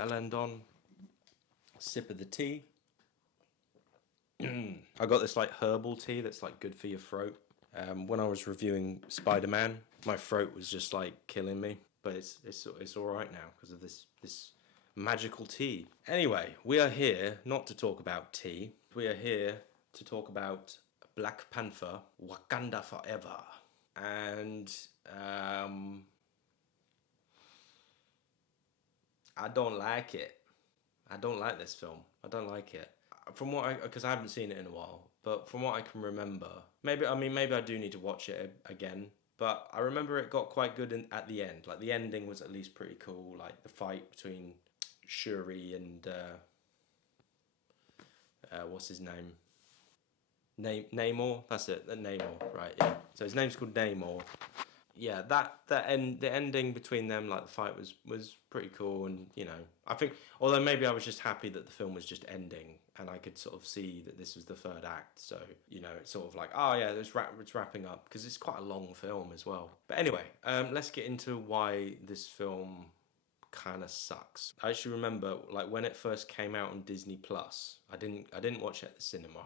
That'll end on a sip of the tea. I got this like herbal tea that's like good for your throat. When I was reviewing Spider-Man, my throat was just like killing me, but it's all right now because of this magical tea. Anyway, we are here not to talk about tea. We are here to talk about Black Panther: Wakanda Forever, and I don't like it. I don't like this film. I don't like it. Because I haven't seen it in a while, but from what I can remember, maybe I do need to watch it again. But I remember it got quite good at the end. Like the ending was at least pretty cool. Like the fight between Shuri and what's his name? Namor. That's it. Namor, right? Yeah. So his name's called Namor. Yeah, the ending between them, like the fight was pretty cool, and I think although maybe I was just happy that the film was just ending, and I could sort of see that this was the third act, so it's sort of like, oh yeah, it's wrapping up, because it's quite a long film as well. But anyway, let's get into why this film kind of sucks. I actually remember like when it first came out on Disney Plus. I didn't watch it at the cinema.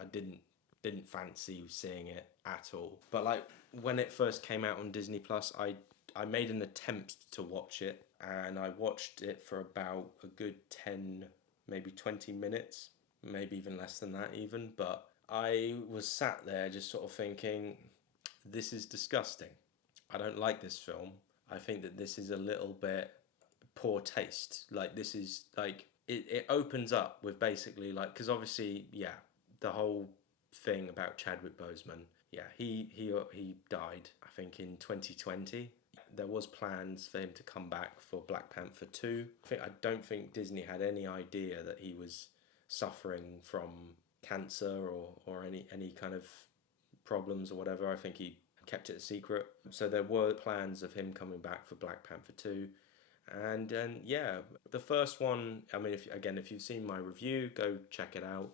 I didn't fancy seeing it at all. But like when it first came out on Disney Plus, I made an attempt to watch it, and I watched it for about a good 10, maybe 20 minutes, maybe even less than that even. But I was sat there just sort of thinking, this is disgusting. I don't like this film. I think that this is a little bit poor taste. Like this is like, it opens up with basically like, because obviously, yeah, the whole thing about Chadwick Boseman. Yeah, he died, I think, in 2020. There was plans for him to come back for Black Panther 2. I don't think Disney had any idea that he was suffering from cancer or any kind of problems or whatever. I think he kept it a secret. So there were plans of him coming back for Black Panther 2. And yeah, the first one, I mean, if you've seen my review, go check it out,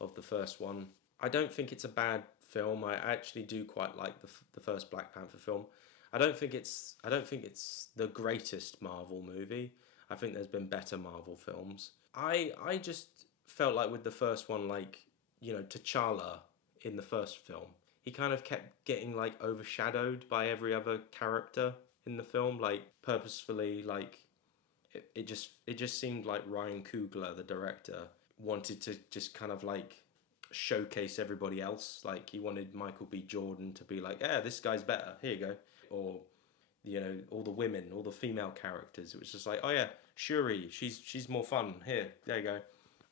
of the first one. I don't think it's a bad film. I actually do quite like the first Black Panther film. I don't think it's the greatest Marvel movie. I think there's been better Marvel films. I just felt like with the first one, like, T'Challa in the first film, he kind of kept getting like overshadowed by every other character in the film, like purposefully. Like it just seemed like Ryan Coogler, the director, wanted to just kind of like showcase everybody else. Like he wanted Michael B. Jordan to be like, yeah, this guy's better, here you go. Or all the women, all the female characters, it was just like, oh yeah, Shuri, she's more fun, here, there you go.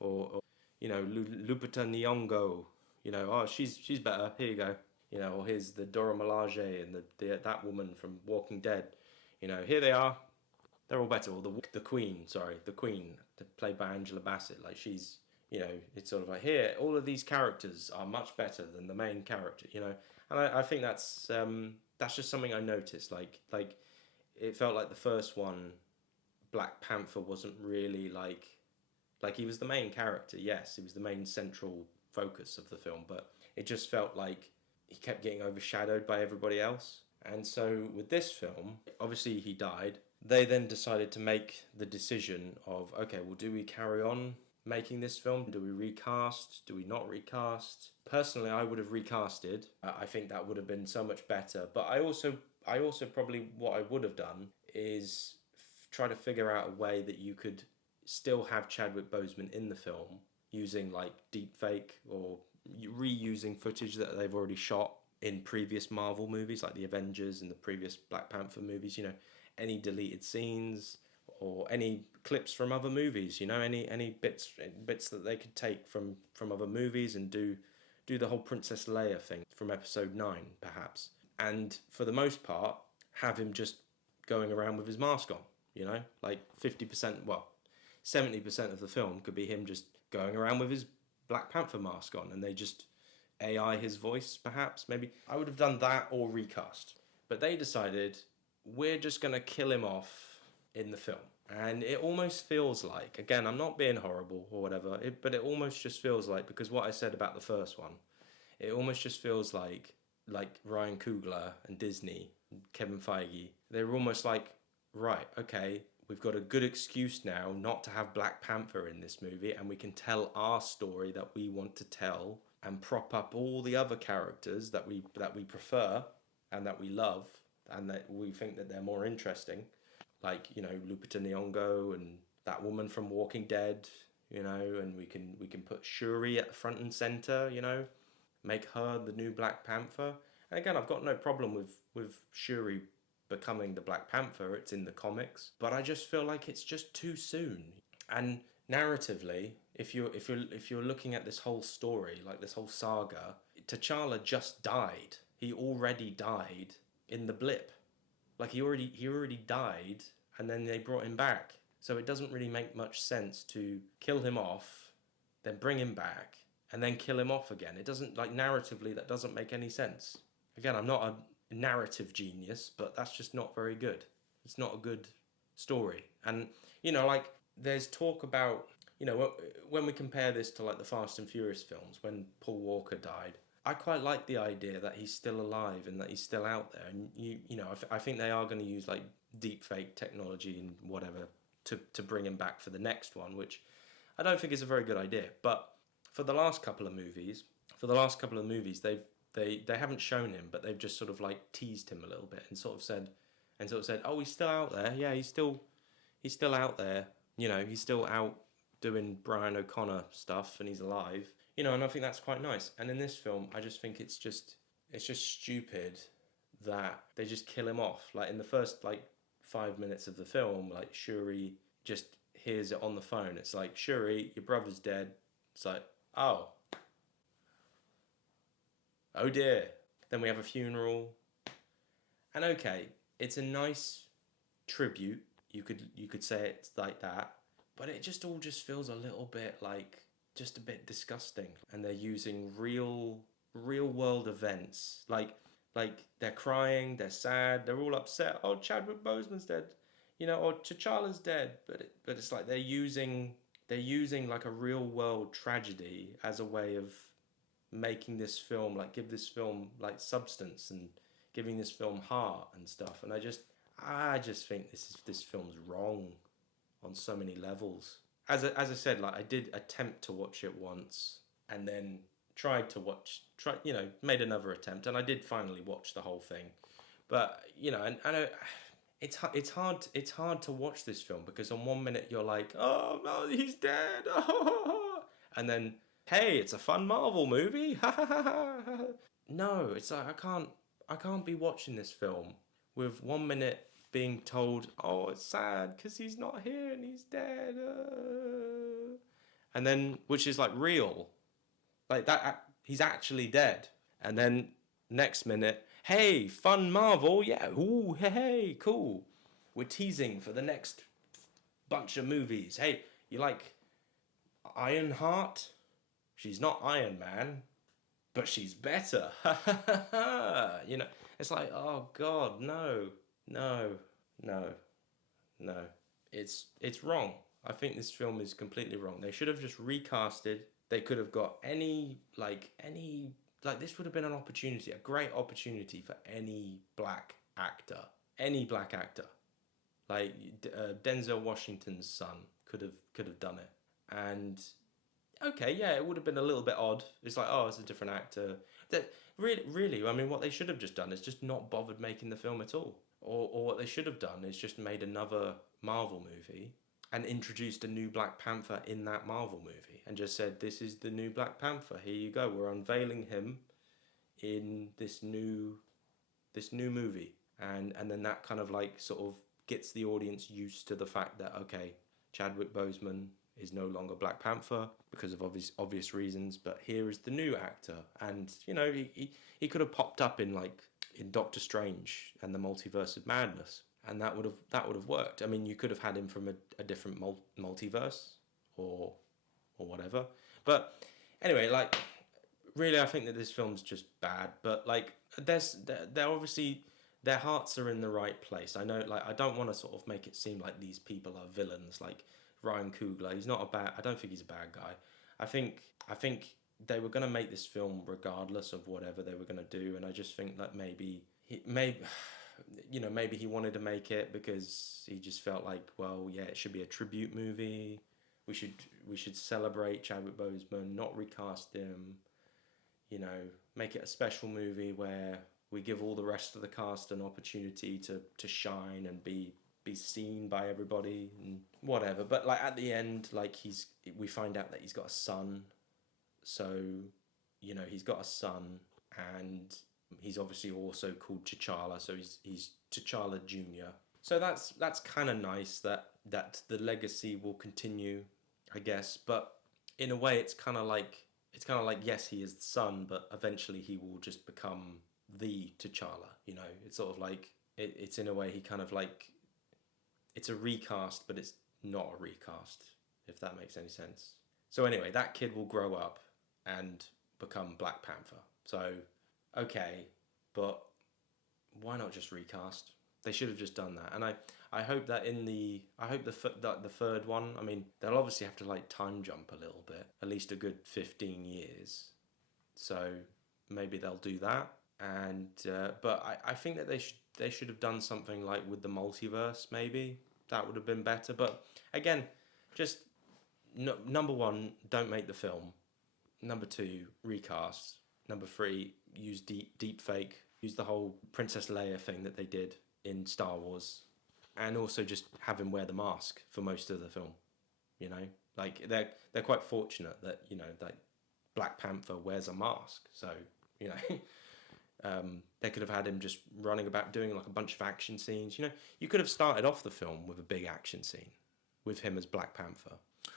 Or Lupita Nyong'o, oh, she's better, here you go. Or here's the Dora Milaje and that woman from Walking Dead, here they are, they're all better. Or the Queen, played by Angela Bassett, like she's, it's sort of like, here, all of these characters are much better than the main character, and I think that's just something I noticed. Like it felt like the first one, Black Panther, wasn't really like he was the main character. Yes, he was the main central focus of the film, but it just felt like he kept getting overshadowed by everybody else. And so with this film, obviously he died. They then decided to make the decision of, okay, well, do we carry on making this film? Do we recast? Do we not recast? Personally, I would have recasted. I think that would have been so much better. But I also probably, what I would have done is try to figure out a way that you could still have Chadwick Boseman in the film using like deep fake or reusing footage that they've already shot in previous Marvel movies, like the Avengers and the previous Black Panther movies. Any deleted scenes or any clips from other movies, any bits that they could take from other movies and do the whole Princess Leia thing from episode 9 perhaps, and for the most part have him just going around with his mask on, like 50%, well 70% of the film could be him just going around with his Black Panther mask on, and they just AI his voice perhaps. Maybe I would have done that or recast, but they decided, we're just going to kill him off in the film. And it almost feels like, again, I'm not being horrible or whatever, but it almost just feels like, because what I said about the first one, it almost just feels like Ryan Coogler and Disney, Kevin Feige, they were almost like, right, okay, we've got a good excuse now not to have Black Panther in this movie, and we can tell our story that we want to tell and prop up all the other characters that we prefer and that we love and that we think that they're more interesting, like, you know, Lupita Nyong'o and that woman from Walking Dead, you know, and we can put Shuri at the front and center, you know, make her the new Black Panther. And again, I've got no problem with Shuri becoming the Black Panther. It's in the comics, but I just feel like it's just too soon. And narratively, if you're looking at this whole story, like this whole saga, T'Challa just died. He already died in the blip. Like he already died, and then they brought him back. So it doesn't really make much sense to kill him off, then bring him back, and then kill him off again. It doesn't, like, narratively, that doesn't make any sense. Again, I'm not a narrative genius, but that's just not very good. It's not a good story. And, you know, like, there's talk about, you know, when we compare this to, like, the Fast and Furious films, when Paul Walker died, I quite like the idea that he's still alive and that he's still out there. And, you know, I think they are going to use, like, deep fake technology and whatever to bring him back for the next one, which I don't think is a very good idea. But for the last couple of movies, they haven't shown him, but they've just sort of like teased him a little bit and sort of said, oh, he's still out there. Yeah, he's still out there. You know, he's still out doing Brian O'Connor stuff, and he's alive. You know, and I think that's quite nice. And in this film, I just think it's just stupid that they just kill him off. Like in the first like 5 minutes of the film, like Shuri just hears it on the phone. It's like, Shuri, your brother's dead. It's like, oh dear. Then we have a funeral. And okay, it's a nice tribute. You could say it's like that, but it just all just feels a little bit like just a bit disgusting. And they're using real world events, like they're crying, they're sad, they're all upset. Oh, Chadwick Boseman's dead, you know, or T'Challa's dead. But it's like they're using like a real world tragedy as a way of making this film, like, give this film like substance and giving this film heart and stuff. And I just think this film's wrong on so many levels. As I said, like, I did attempt to watch it once and then made another attempt, and I did finally watch the whole thing. But, you know, and I know it's hard to watch this film because on one minute you're like, oh no, he's dead, and then, hey, it's a fun Marvel movie, no, it's like I can't be watching this film with 1 minute being told, oh, it's sad because he's not here and he's dead, and then, which is like real, like that, he's actually dead, and then next minute, hey, fun Marvel, yeah, ooh, hey, cool, we're teasing for the next bunch of movies. Hey, you like Ironheart? She's not Iron Man, but she's better. You know, it's like, oh God, no. It's wrong. I think this film is completely wrong. They should have just recasted. They could have got any, this would have been an opportunity, a great opportunity for any black actor. Like Denzel Washington's son could have done it. And okay, yeah, it would have been a little bit odd. It's like, oh, it's a different actor. That really, I mean, what they should have just done is just not bothered making the film at all. Or what they should have done is just made another Marvel movie and introduced a new Black Panther in that Marvel movie and just said, this is the new Black Panther. Here you go. We're unveiling him in this new movie. And then that kind of like sort of gets the audience used to the fact that, okay, Chadwick Boseman is no longer Black Panther because of obvious reasons, but here is the new actor. And, you know, he could have popped up in Doctor Strange and the Multiverse of Madness, and that would have worked. I mean, you could have had him from a different multiverse or whatever. But anyway, like, really, I think that this film's just bad. But like, they're obviously, their hearts are in the right place. I know, like, I don't want to sort of make it seem like these people are villains. Like Ryan Coogler, I don't think he's a bad guy. I think they were going to make this film regardless of whatever they were going to do, and I just think that maybe you know, maybe he wanted to make it because he just felt like, well, yeah, it should be a tribute movie. We should celebrate Chadwick Boseman, not recast him. You know, make it a special movie where we give all the rest of the cast an opportunity to shine and be seen by everybody and whatever. But like at the end, like we find out that he's got a son. So, you know, he's got a son, and he's obviously also called T'Challa, so he's T'Challa Jr. So that's kind of nice that the legacy will continue, I guess. But in a way, it's kind of like yes, he is the son, but eventually he will just become the T'Challa. You know, it's sort of like it's in a way he kind of like, it's a recast, but it's not a recast, if that makes any sense. So anyway, that kid will grow up and become Black Panther. So, okay, but why not just recast? They should have just done that. And I hope that the third one, I mean, they'll obviously have to like time jump a little bit, at least a good 15 years. So maybe they'll do that. And but I think that they should have done something like with the multiverse. Maybe that would have been better. But again, just number one, don't make the film. Number two, recast. Number three, use deep fake. Use the whole Princess Leia thing that they did in Star Wars, and also just have him wear the mask for most of the film. You know, like they're quite fortunate that, you know, like Black Panther wears a mask. So, you know. They could have had him just running about doing like a bunch of action scenes. You know, you could have started off the film with a big action scene with him as Black Panther.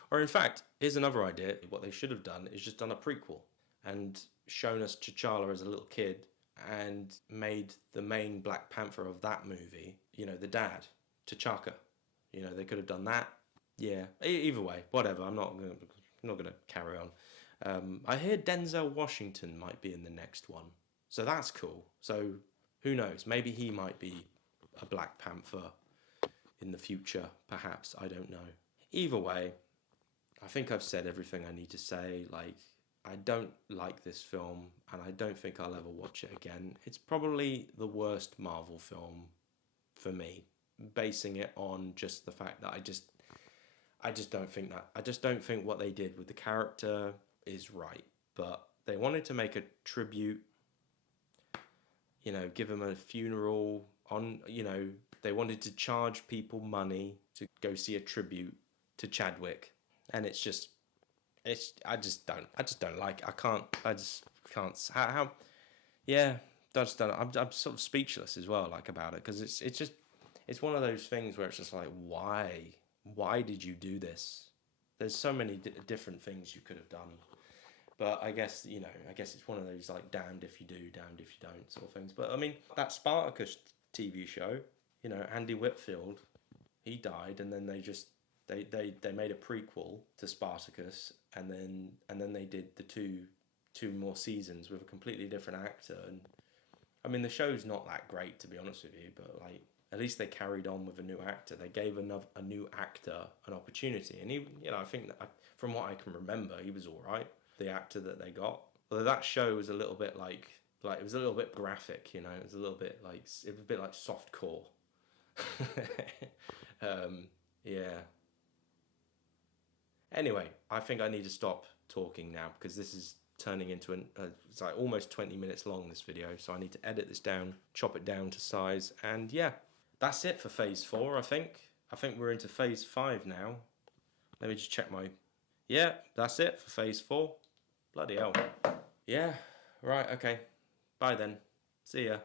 Or in fact, here's another idea. What they should have done is just done a prequel and shown us T'Challa as a little kid and made the main Black Panther of that movie, you know, the dad, T'Chaka. You know, they could have done that. Yeah, either way, whatever. I'm not gonna carry on. I hear Denzel Washington might be in the next one. So that's cool. So who knows? Maybe he might be a Black Panther in the future, perhaps. I don't know. Either way, I think I've said everything I need to say. Like, I don't like this film, and I don't think I'll ever watch it again. It's probably the worst Marvel film for me, basing it on just the fact that I just don't think what they did with the character is right. But they wanted to make a tribute, you know, give him a funeral on, you know, they wanted to charge people money to go see a tribute to Chadwick. And I just don't like it. I just can't, yeah, I just don't, I'm sort of speechless as well, like, about it. Cause it's one of those things where it's just like, why did you do this? There's so many different things you could have done. But I guess, you know, it's one of those like damned if you do, damned if you don't sort of things. But I mean, that Spartacus TV show, you know, Andy Whitfield, he died, and then they made a prequel to Spartacus, and then they did the two more seasons with a completely different actor. And I mean, the show's not that great, to be honest with you, but like at least they carried on with a new actor. They gave a new actor an opportunity, and he, you know, I think that from what I can remember, he was all right. The actor that they got. Although that show was a little bit like it was a little bit graphic, you know. It was a little bit like, it was a bit like softcore. Yeah. Anyway, I think I need to stop talking now because this is turning into it's like almost 20 minutes long, this video. So I need to edit this down, chop it down to size, and yeah, that's it for phase 4. I think we're into phase 5 now. Let me just check my. Yeah, that's it for phase 4. Bloody hell. Yeah, right, okay. Bye then. See ya.